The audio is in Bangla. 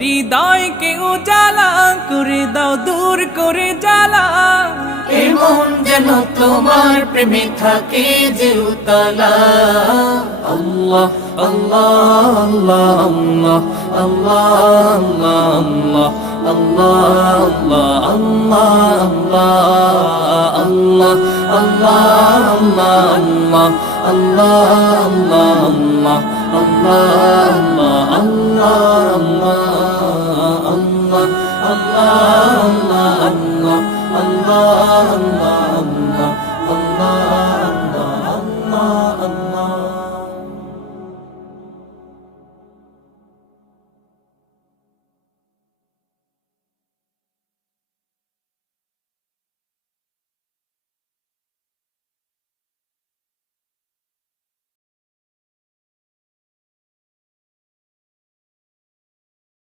হৃদয়কে উজালা করে দাও, দূর করে জ্বালা। এমন যেন তোমার প্রেমে থাকে যে উতলা। আল্লাহ আল্লাহ আল্লাহ আল্লাহ আল্লাহ আল্লাহ আল্লাহ আল্লাহ আল্লাহ আল্লাহ আল্লাহ আল্লাহ আল্লাহ আল্লাহ আল্লাহ আল্লাহ আল্লাহ আল্লাহ